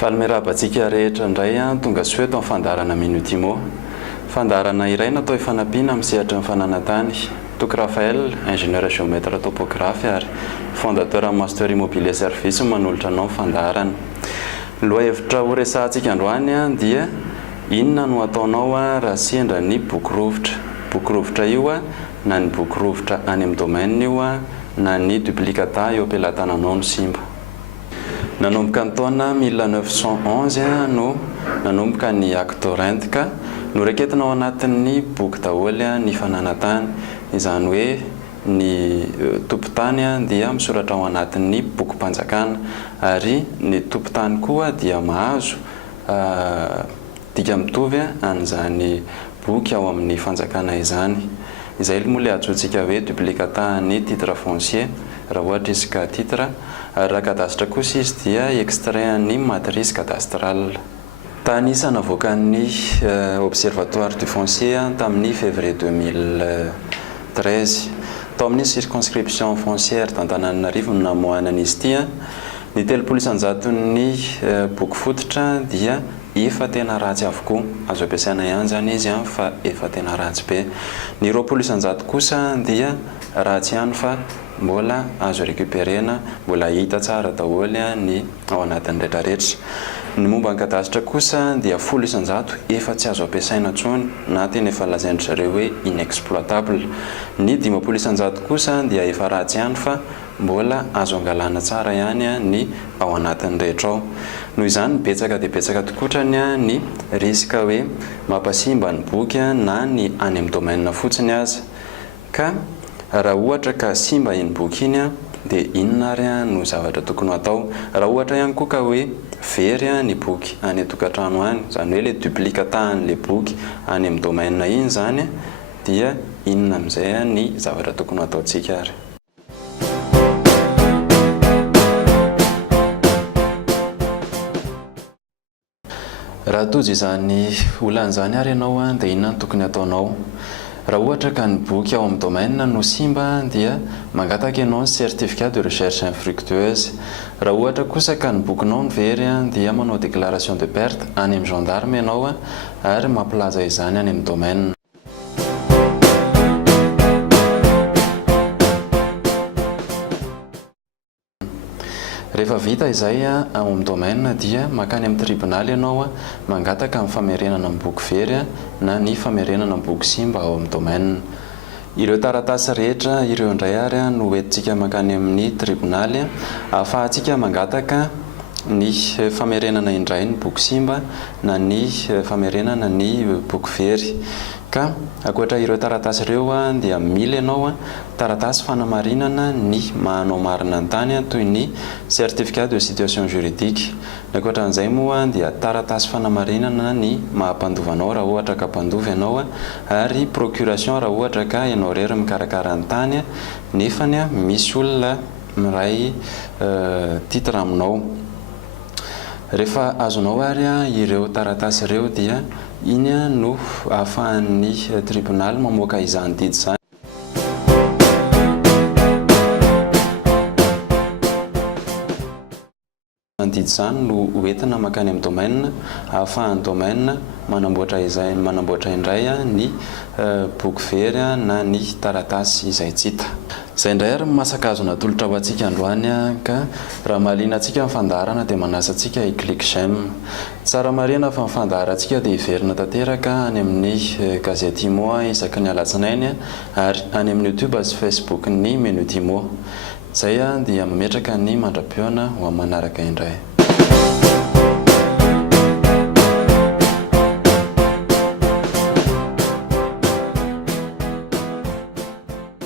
Falmerabantsika rehetra indray tonga soeto amin'ny fandarana Minutimo. Fandarana iray natao hifanampiana amin'ny sehatra ny fananantany. Tok Raphaël, ingénieur géomètre topographe ary fondateur master immobilier service manolotra anao ny fandarana. Lohahevitra ho resahantsika androany dia inona no ataonao raha sendra ny boky rovitra. Boky rovitra io na ny boky rovitra any amin'ny domaine io na ny duplicata eo am-pelatananao no simba. Nanomboka ny taona 1911 no nanomboka ny acte rent ka noraiketina ao anatin'ny boky daholo ny fananantany. Izany hoe ny tompotany dia misoratra ao anatin'ny boky mpanjakana ary ny tompotany koa dia mahazo dika mitovy an'izany boky ao amin'ny fanjakana izany. Izay moa ilay antsointsika hoe duplicata ny titre foncier raha ohatra izy ka titre, ary raha cadastre kosa izy dia extrait ny matrice cadastrale. Tany isa navoakan'ny observatoire du foncier tamin'ny février 2013 tao amin'ny circonscription foncière d'Antananarivo no namoahana an'izy ity. Ny 300 ny boky fototra dia efa tena ratsy avokoa, azo ampiasaina ihany zany izy fa efa tena ratsy be. Ny 200 kosa dia ratsy ihany fa mbola azo récupérena, mbola hita tsara daholo ny ao anatin'ny rehetrarehetra. Ny momba ny cadastre kosa dia 100 efa tsy azo ampiasaina intsony na tena efa lazaindry zareo hoe inexploitable. Ny 500 kosa dia efa ratsy ihany fa mbola azo angalana tsara ihany ny ao anatin'ny rehetra ao. Noho izany betsaka dia betsaka tokotrany ny risque hoe mampasimba ny boky na ny any amin'ny domaine fotsiny aza. Ka raha ohatra ka simba iny boky iny dia inona ary no zavatra tokony atao. Raha ohatra ihany koa ka hoe very ny boky any an-tokantrano any, izany hoe le duplicata an'le boky any amin'ny domaine iny zany, dia inona amin'izay ny zavatra tokony ataontsika ary. Raha tojo izany olan'izany ary ianao dia inona no tokony ataonao. Raha ohatra ka ny boky ao amin'ny domaine no simba dia mangataka ianao ny certificat de recherche infructueuse. Raha ohatra kosa ka ny bokinao no very dia manao déclaration de perte any amin'ny gendarme ianao ary mampilaza izany any amin'ny domaine. Rehefa vita izay ao amin'ny domaine dia makany amin'ny tribunal ianao mangataka amin'ny famerenana amin'ny boky very na ny famerenana amin'ny boky simba ao amin'ny domaine. Ireo taratasy rehetra ireo indray ary no entintsika makany amin'ny tribunal ahafahantsika mangataka ny famerenana indray ny boky simba na ny famerenana ny boky very. Ka ankoatra ireo taratasy ireo dia mila ianao taratasy fanamarinana ny mahanao marina an-tany toy ny certificat de situation juridique. Ankoatra an'izay moa dia taratasy fanamarinana ny mahampandovanao raha ohatra ka mpandova ianao ary procuration raha ohatra ka ianao rery mikarakara ny tany nefany misy olona miray titre aminao. Rehefa azonao ary ireo taratasy ireo dia iny no ahafahan'ny tribunal mamoaka izany didy izany. Didy izany no hoentina makany amin'ny domaine, ahafahan'ny domaine manamboatra indray ny boky very na ny taratasy izay tsy hita. Izay indray ary masaka azo natolotra ho antsika androany ka raha mahaliana antsika amin'ny fandaharana dia manasa antsika i-clique j'aime. Tsara marina fa ny fandaharantsika dia hiverina tanteraka any amin'ny gazety Imo isaky ny alatsinainy ary any amin'ny YouTube sy Facebook ny Minutimo. Izay dia mametraka ny mandra-pioana ho amin'ny manaraka indray.